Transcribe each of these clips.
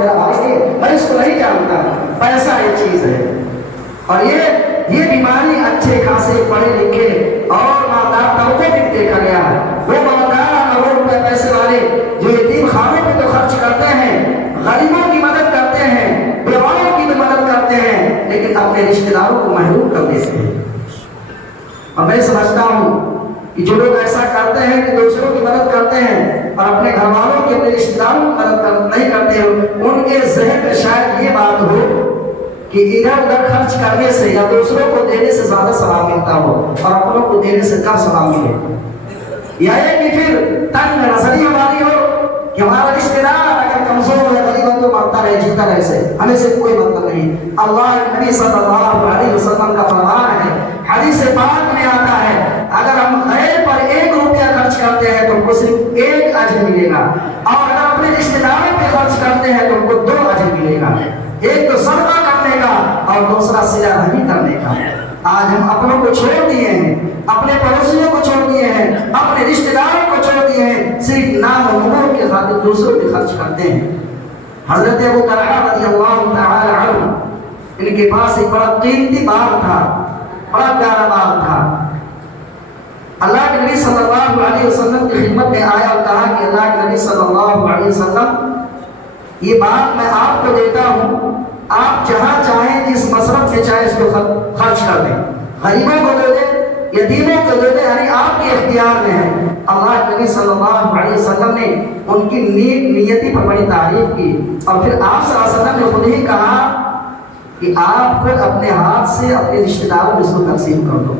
میرا بھائی ہے، میں اس کو نہیں جانتا۔ پیسہ ایک چیز ہے، اور یہ بیماری اچھے خاصے پڑھے لکھے اور مالدار طبقوں میں دیکھا گیا ہے۔ وہ مالدار کروڑ روپے پیسے والے جو یتیم خانوں پہ تو خرچ کرتے ہیں، غریبوں کی مدد کرتے ہیں، بیواؤں کی بھی مدد کرتے ہیں، لیکن اپنے رشتہ داروں کو محروم کر دیتے ہیں۔ اور میں سمجھتا ہوں کہ جو لوگ ایسا کرتے ہیں کہ دوسروں کی مدد کرتے ہیں اور اپنے گھر والوں کی، اپنے رشتہ داروں کی مدد نہیں کرتے ہیں، ان کے ذہن میں شاید یہ بات ہو کہ ادھر ادھر خرچ کرنے سے یا دوسروں کو دینے سے زیادہ ثواب ملتا ہو اور اپنوں کو دینے سے کم ثواب ملے، یا یہ کہ پھر تنگ نظری ہماری ہو کہ ہمارا رشتہ دار اگر کمزور ہے، غریب ہے، تو مرتا رہے جیتا رہے سے ہمیں سے کوئی مطلب نہیں۔ اللہ کے نبی صلی اللہ علیہ وسلم کا فرمان ہے، حدیث پاک میں آتا ہے، اگر ہم غیر پر 1 روپیہ خرچ کرتے ہیں تو ہم کو صرف 1 اجر ملے گا، اور اگر اپنے رشتہ داروں پہ خرچ کرتے ہیں تو ہم کو 2 اجر ملے گا، ایک تو صدقہ کرنے کا اور دوسرا صلہ رحمی کرنے کا۔ آج ہم اپنوں کو چھوڑ دیے ہیں، اپنے پڑوسیوں کو چھوڑ دیے ہیں، اپنے رشتہ داروں کو چھوڑ دیے ہیں، صرف نام و نمود کے خاطر دوسروں پہ خرچ کرتے ہیں۔ حضرت ابو طلحہ رضی اللہ تعالی عنہ، ان کے پاس ایک بڑا قیمتی بال تھا، بڑا پیارا بال تھا۔ اللہ کے نبی صلی اللہ علیہ وسلم کی خدمت میں آیا اور کہا کہ اللہ کے نبی صلی اللہ علیہ وسلم، یہ بات میں آپ کو دیتا ہوں، آپ جہاں چاہیں جس مصرف میں چاہے اس کو خرچ کر دیں، غریبوں کو دے دیں، یتیموں کو دے دیں، یعنی آپ کے اختیار میں ہے۔ اللہ کے نبی صلی اللہ علیہ وسلم نے ان کی نیک نیتی پر بڑی تعریف کی، اور پھر آپ صلی اللہ علیہ وسلم نے خود ہی کہا کہ آپ خود اپنے ہاتھ سے اپنے رشتہ داروں میں اس کو تقسیم کر دو۔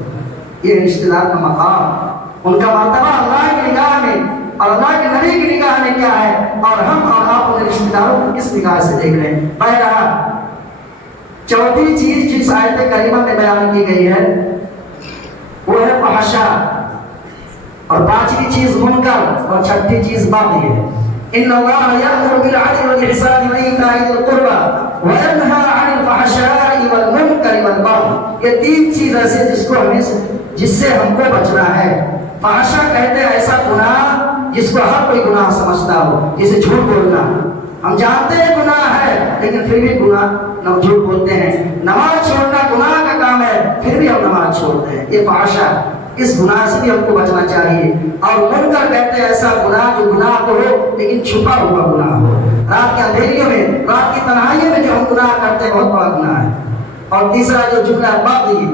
یہ رشتہ دار کا مقام، ان کا مرتبہ اللہ کی نگاہ میں اور اللہ کے نبی کی نگاہ میں کیا ہے، اور ہم اور آپ اپنے رشتہ داروں کو کس نگاہ سے دیکھ رہے ہیں۔ بہرحال چوتھی چیز جس آیت کریمہ میں بیان کی گئی ہے وہ ہے فحشا، اور 5ویں چیز منکر، اور 6ٹھی چیز باغی ہے۔ ان اللہ یأمر بالعدل والإحسان وإیتاء ذی القربى وینہی عن الفحشاء والمنکر والبغی۔ یہ 3 چیز ایسے جس سے ہم کو بچنا ہے۔ فحشا کہتے ہیں ایسا گناہ جس کو ہر کوئی گناہ سمجھتا ہو، جسے جھوٹ بولنا، ہم جانتے ہیں گناہ ہے لیکن پھر بھی گناہ جھوٹ بولتے ہیں۔ نماز چھوڑنا گناہ کا کام ہے پھر بھی ہم نماز چھوڑتے ہیں، یہ فحشا، اس گناہ سے بھی ہم کو بچنا چاہیے۔ اور منکر کہتے ہیں ایسا گناہ جو گناہ تو ہو لیکن چھپا ہوا گناہ ہو، رات کے اندھیریوں میں، رات کی تنہائیوں میں جو ہم گناہ کرتے ہیں بہت بڑا گناہ ہے۔ اور تیسرا جو جملہ باغی،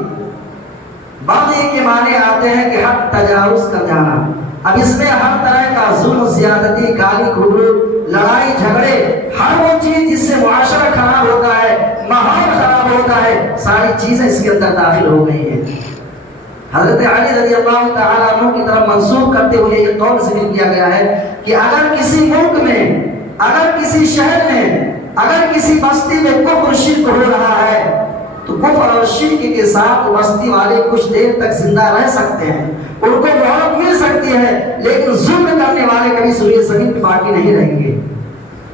باغی کے معنی آتے ہیں کہ حد تجاوز کر جانا۔ اب اس میں ہر طرح کا ظلم، زیادتی، گالی گلوچ، لڑائی جھگڑے، ہر وہ چیز جس سے معاشرہ خراب ہوتا ہے، ماحول خراب ہوتا ہے، ساری چیزیں اس کے اندر داخل ہو گئی ہیں۔ حضرت علی رضی اللہ تعالیٰ عنہ کی طرف منسوب کرتے ہوئے یہ قول ذکر کیا گیا ہے کہ اگر کسی ملک میں، اگر کسی شہر میں، اگر کسی بستی میں کفر شرک ہو رہا ہے تو کفر اور شرک کے ساتھ بستی والے کچھ دیر تک زندہ رہ سکتے ہیں، ان کو مہلت مل سکتی ہے، لیکن ظلم کرنے والے کبھی سوئے زمین پہ باقی نہیں رہیں گے۔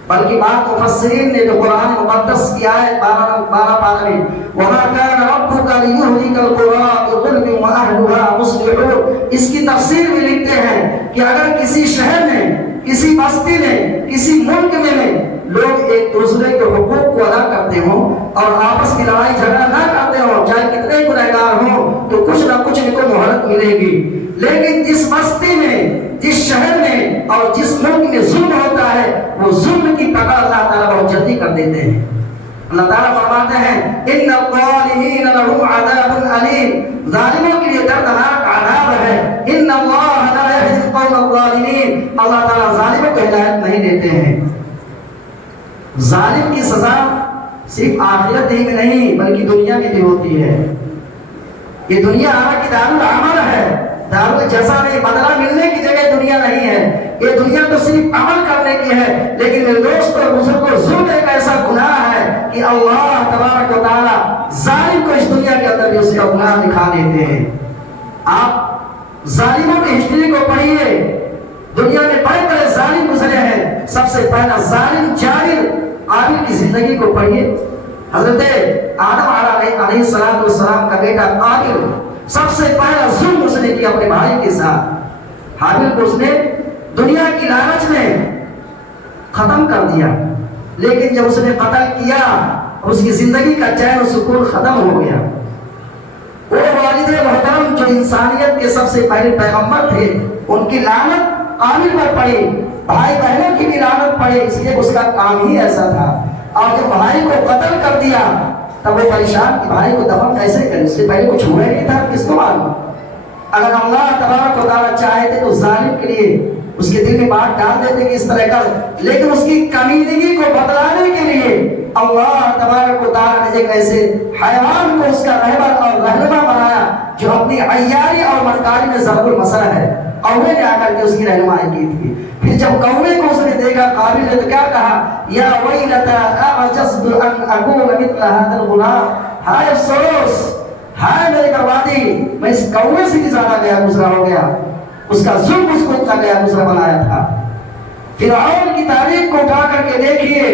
بلکہ بعض مفسرین نے جو قرآن مقدس کی آیت 12 پارہ میں وَمَا كَانَ رَبُّكَ لِيُهْلِكَ الْقُرَىٰ بِظُلْمٍ وَأَهْلُهَا مُصْلِحُونَ، اس کی تفسیر میں لکھتے ہیں کہ اگر کسی شہر میں، کسی بستی میں، کسی ملک میں لوگ ایک دوسرے کے حقوق کو ادا کرتے ہوں اور آپس کی لڑائی جھگڑا نہ کرتے ہوں، چاہے کتنے گنہگار ہوں، تو کچھ نہ کچھ ان کو مہلت ملے گی۔ لیکن جس بستی میں، جس شہر میں اور جس ملک میں ظلم ہوتا ہے، وہ ظلم کی پکڑ اللہ تعالیٰ بہت جلدی کر دیتے ہیں۔ اللہ تعالیٰ فرماتے ہیں ان الظالمین لهم عذاب علیم، ظالموں کے لیے دردناک عذاب ہے۔ ان اللہ لا یهدی القوم الظالمین، اللہ تعالیٰ ظالموں کو ہدایت نہیں دیتے ہیں۔ ظالم کی سزا صرف آخرت ہی میں نہیں بلکہ دنیا میں بھی ہوتی ہے۔ یہ دنیا اللہ کی دارالعمل ہے، دارالجزا نہیں، بدلہ ملنے کی جگہ دنیا نہیں ہے۔ یہ دنیا تو صرف عمل کرنے کی ہے، لیکن میرے دوستوں بزرگوں، ظلم ایک ایسا گناہ ہے کہ اللہ تبارک و تعالیٰ ظالم کو اس دنیا کے اندر بھی اس کا گناہ دکھا دیتے ہیں۔ آپ ظالموں کی ہسٹری کو پڑھیے، دنیا میں بڑے بڑے ظالم گزرے ہیں۔ سب سے پہلا ظالم جابر قابل کی زندگی کو پڑھیے۔ حضرت آدم علیہ السلام کا بیٹا قابل سب سے پہلا ظلم اس نے کیا اپنے بھائی کے ساتھ۔ حابل کو اس نے دنیا کی لالچ میں ختم کر دیا، لیکن جب اس نے قتل کیا اس کی زندگی کا چین و سکون ختم ہو گیا۔ وہ والد محترم جو انسانیت کے سب سے پہلے پیغمبر تھے، ان کی لعنت قابل پر پڑی، بھائی بہنوں کی بھی لعنت پڑی، اس لیے اس کا کام ہی ایسا تھا۔ اور جب بھائی کو قتل کر دیا تب وہ پریشان کہ بھائی کو دفن کیسے کریں، اس سے پہلے کچھ ہوا ہی نہیں تھا، کس کو معلوم؟ اگر اللہ تبارک و تعالیٰ چاہتے تو ظالم کے لیے اس کے دل میں بات ڈال دیتے کہ اس طرح کر، لیکن اس کی کمیدگی کو بتلانے کے لیے اللہ تبارک و تعالیٰ نے ایک ایسے حیوان کو اس کا رہبر اور رہنما بنایا جو اپنی عیاری اور مکاری میں ضرب المثل ہے، کوے نے آ کر کے اس کی رہنمائی کی تھی۔ پھر جب کوے کو اس نے دیکھا قابل نے تو کیا کہا، یا ویلتا اعجزت ان اکون مثل هذا الغلام، ہائے افسوس، ہائے میری بربادی، میں اس کوے سے بھی زیادہ گیا گزرا ہو گیا، اس کا ظلم اس کو اتنا گیا گزرا بنایا تھا۔ فرعون کی تاریخ کو اٹھا کر کے دیکھیے،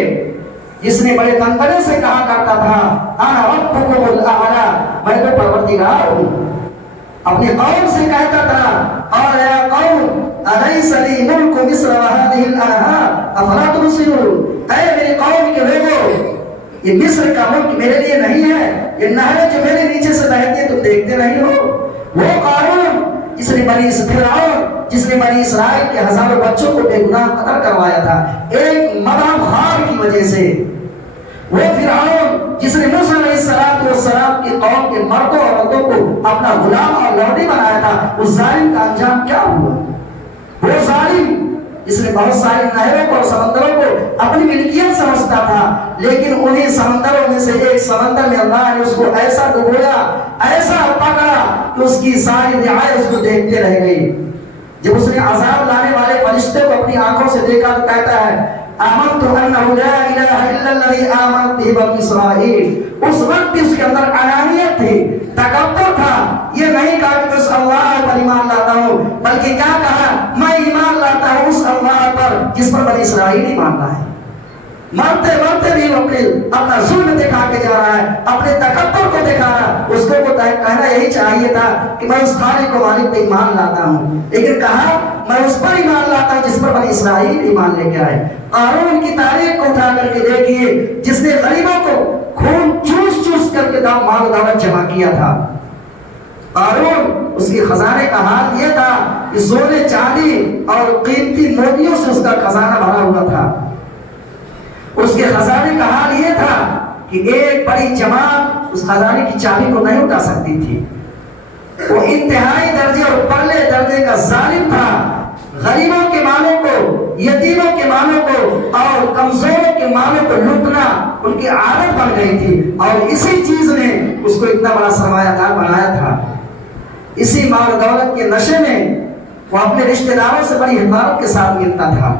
جس نے بڑے تنبلے سے کہا کرتا تھا انا ربکم الاعلی، میں تو پروردگار ہوں، اپنی قوم سے کہتا تھا اور یا قوم الیس لی ملک مصر وهذه الانهار افلا تبصرون، اے میری قوم کے لوگوں، یہ مصر کا ملک میرے لیے نہیں ہے، یہ نہریں جو میرے نیچے سے بہتی ہیں تم دیکھتے نہیں ہو؟ وہ قارون جس نے بنی اسرائیل کے ہزاروں بچوں کو بے گناہ قتل کروایا تھا ایک مدام خار کی وجہ سے، وہ فرعون جس نے موسیٰ علیہ السلام کی قوم کے مردوں اور عورتوں کو اپنا غلام اور لوڈی بنایا تھا، اس ظالم کا انجام کیا ہوا؟ وہ ظالم جس نے بہت ساری نہروں کو اور سمندروں کو اپنی ملکیت سمجھتا تھا، لیکن انہیں سمندروں میں سے ایک سمندر میں اللہ نے اس کو ایسا ڈبویا، ایسا پکڑا کہ اس کی ساری رعایا اس کو دیکھتے رہ گئی۔ جب اس نے عذاب لانے والے فرشتے کو اپنی آنکھوں سے دیکھا تو کہتا ہے آمنت انہ لا الہ الا الذی آمنت بہ بنو اسرائیل، اس وقت اس کے اندر انانیت تھی، تکبر تھا، یہ نہیں کہا کہ بس اللہ پر ایمان لاتا ہوں، بلکہ کیا کہا میں ایمان لاتا ہوں اس اللہ پر جس پر بنی اسرائیل ایمان لائے۔ مرتے مرتے بھی وہ اپنا ظلم دکھا کے جا رہا ہے، اپنے تکبر کو دکھا رہا ہے، اس کو کہنا یہی چاہیے تھا کہ میں اس خالق و مالک پہ ایمان لاتا ہوں، لیکن کہا میں اس پر ایمان لاتا ہوں جس پر بنی اسرائیل ایمان لے کے آئے۔ قارون کی تاریخ کو اٹھا کر کے دیکھیے، جس نے غریبوں کو خون چوس چوس کر کے مال و دولت جمع کیا تھا۔ قارون اس کے خزانے کا حال یہ تھا کہ سونے چاندی اور قیمتی موتیوں سے اس کا خزانہ بھرا ہوا تھا۔ اس کے خزانے کا حال یہ تھا کہ ایک بڑی جماعت اس خزانے کی چابی کو نہیں اٹھا سکتی تھی۔ وہ انتہائی درجے اور پرلے درجے کا ظالم تھا، غریبوں کے مالوں کو، یتیموں کے مالوں کو اور کمزوروں کے مالوں کو لوٹنا ان کی عادت بن گئی تھی، اور اسی چیز نے اس کو اتنا بڑا سرمایہ دار بنایا تھا۔ اسی مال و دولت کے نشے میں وہ اپنے رشتہ داروں سے بڑی حفاظت کے ساتھ ملتا تھا۔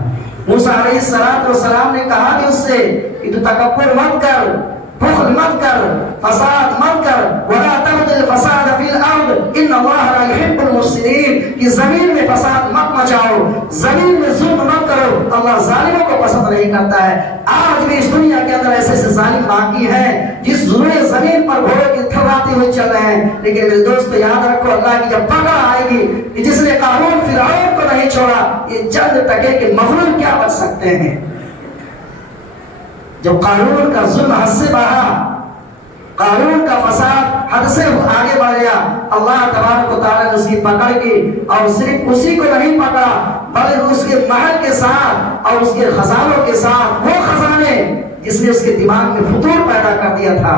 موسیٰ علیہ السلام نے کہا بھی اس سے کہ تو تکبر مت کر، بخل مت کر، فساد مت کر، وَلَا تَبْغِ الْفَسَادَ فِي الْأَرْضِ إِنَّ اللَّهَ لَا يُحِبُّ الْمُفْسِدِينَ، کہ زمین میں فساد مت مچاؤ، زمین میں ظلم مت کرو، اللہ ظالموں کو پسند نہیں کرتا ہے۔ آج بھی اس دنیا کے اندر ایسے ایسے ظالم باقی ہیں جس ظلم زمین پر گھوڑے کی تھراتے ہوئے چل رہے ہیں، لیکن میرے دوست یاد رکھو اللہ کی جب پکڑ آئے گی کہ جس نے قارون فرعون کو نہیں چھوڑا، یہ چند ٹکے کے مغرور کیا بچ سکتے ہیں۔ جب قارون کا ظلم حد سے بڑھا، قارون کا فساد حد سے آگے بڑھ گیا، اللہ تبارک و تعالیٰ نے اس کی پکڑ کی، اور صرف اسی کو نہیں پکڑا بلکہ اس کے محل کے ساتھ اور اس کے خزانوں کے ساتھ وہ خزانے جس نے اس کے دماغ میں فتور پیدا کر دیا تھا،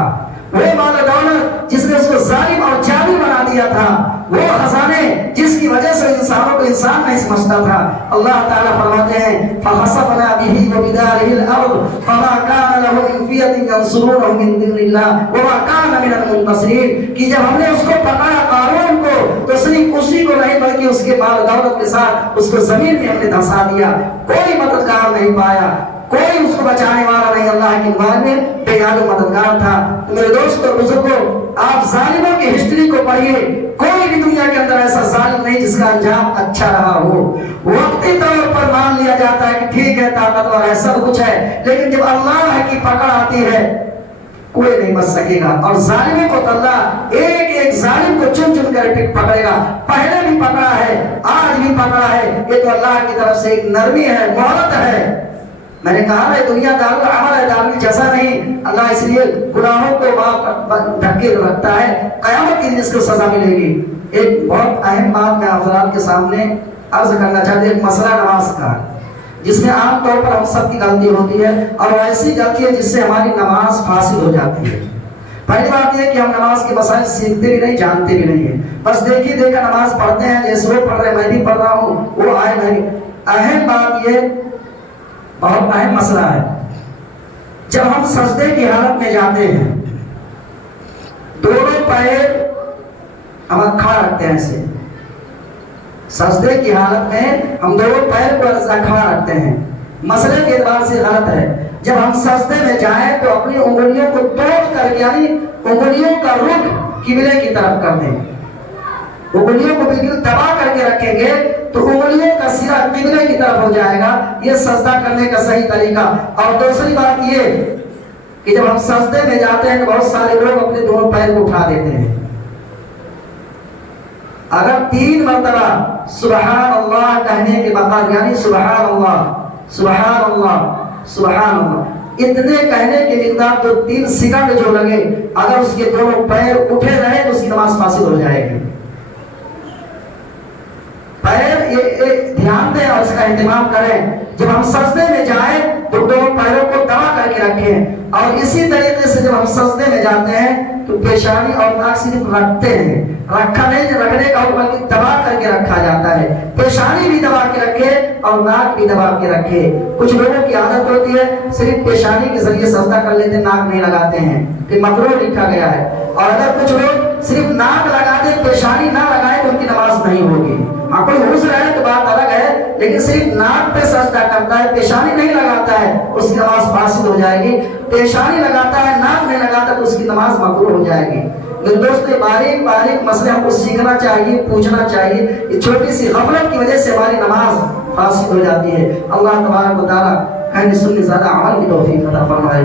وہ مال و دولت جس نے اس کو ظالم اور جابر بنا دیا تھا، وہ خزانے جس کی وجہ سے انسانوں کو انسان نہیں سمجھتا تھا۔ اللہ تعالیٰ فرماتے ہیں فَخَسَفْنَا بِهِ وَبِدَارِهِ الْأَرْضَ فَمَا كَانَ لَهُ مِنْ فِئَةٍ يَنْصُرُونَهُ مِنْ دُونِ اللَّهِ وَمَا كَانَ مِنَ الْمُنتَصِرِينَ، کہ جب ہم نے اس کو پکڑا قارون کو تو صرف اسی کو نہیں بلکہ اس کے مال و دولت کے ساتھ اس کو زمین میں ہم نے دھسا دیا، کوئی مددگار نہیں پایا، کوئی اس کو بچانے والا نہیں، اللہ کی مال میں بے یاد و مددگار تھا۔ تو میرے دوستو بزرگوں، آپ ظالموں کی ہسٹری کو پڑھیے، کوئی بھی دنیا کے اندر ایسا ظالم نہیں جس کا انجام اچھا رہا ہو۔ وقتی طور پر مان لیا جاتا ہے کہ ٹھیک ہے، طاقتور ہے، سب کچھ ہے، لیکن جب اللہ کی پکڑ آتی ہے کوئی نہیں بچ سکے گا، اور ظالموں کو اللہ ایک ایک ظالم کو چن چن کر پکڑے گا۔ پہلے بھی پکڑا ہے، آج بھی پکڑا ہے، یہ تو اللہ کی طرف سے ایک نرمی ہے، مہلت ہے۔ میں نے کہا ہے دنیا دارالعمل ہے، اللہ اس لیے گناہوں کو معاف ڈھک کے رکھتا ہے، قیامت کے دن اس کو سزا ملے گی۔ ایک بہت اہم بات میں حضرات کے سامنے عرض کرنا چاہتے ہیں، ایک مسئلہ نماز کا، جس میں عام طور پر ہم سب کی غلطی ہوتی ہے، اور وہ ایسی غلطی ہے جس سے ہماری نماز فاسد ہو جاتی ہے۔ پہلی بات یہ ہے کہ ہم نماز کے مسائل سیکھتے بھی نہیں، جانتے بھی نہیں ہیں، بس دیکھی دیکھا نماز پڑھتے ہیں، جیسے وہ پڑھ رہے میں بھی پڑھ رہا ہوں، وہ آئے میں بھی۔ اہم بات یہ بہت اہم مسئلہ ہے، جب ہم سجدے کی حالت میں جاتے ہیں، دونوں پیر ہم کھڑا رکھتے ہیں، ایسے سجدے کی حالت میں ہم دونوں پیر کو کھڑا رکھتے ہیں، مسئلے کے اعتبار سے غلط ہے۔ جب ہم سجدے میں جائیں تو اپنی انگلیوں کو توڑ کر، یعنی انگلیوں کا رخ قبلے کی طرف کر دیں، انگلیوں کو بالکل دبا کر کے رکھیں گے تو انگلیوں کا سرا قبلے کی طرف ہو جائے گا، یہ سجدہ کرنے کا صحیح طریقہ۔ اور دوسری بات یہ کہ جب ہم سجدے میں جاتے ہیں تو بہت سارے لوگ اپنے دونوں پیر کو اٹھا دیتے ہیں، اگر 3 مرتبہ سبحان اللہ کہنے کے بعد، یعنی سبحان اللہ سبحان اللہ سبحان اللہ، اتنے کہنے کے مقدار تو 3 سیکنڈ جو لگے، اگر اس کے دونوں پیر اٹھے رہے تو اس کی نماز فاسد ہو جائے گی۔ پیر یہ دھیان دیں اور اس کا اہتمام کریں، جب ہم سجدے میں جائیں تو دونوں پیروں کو دبا کر کے رکھیں، اور اسی طریقے سے جب ہم سجدے میں جاتے ہیں تو پیشانی اور ناک صرف رکھتے ہیں، رکھا نہیں، رکھنے کا بلکہ دبا کر کے رکھا جاتا ہے، پیشانی بھی دبا کے رکھے اور ناک بھی دبا کے رکھے۔ کچھ لوگوں کی عادت ہوتی ہے صرف پیشانی کے ذریعے سجدہ کر لیتے ہیں، ناک نہیں لگاتے ہیں، کہ مکروہ لکھا گیا ہے، اور اگر کچھ لوگ صرف ناک لگاتے پیشانی نہ لگائے تو ان کی نماز نہیں ہوگی۔ ہاں کوئی عذر ہے تو بات الگ ہے، لیکن صرف ناک پہ سجدہ کرتا ہے، پیشانی نہیں لگاتا ہے، اس کی نماز فاسد ہو جائے گی۔ پیشانی لگاتا ہے، ناک نہیں لگاتا تو اس کی نماز مکروہ ہو جائے گی۔ میرے دوستو، باریک باریک مسئلے ہم کو سیکھنا چاہیے، پوچھنا چاہیے، یہ چھوٹی سی غفلت کی وجہ سے ہماری نماز فاسد ہو جاتی ہے۔ اللہ تبارک و تعالیٰ کہنے سننے زیادہ عمل کی توفیق عطا فرمائے۔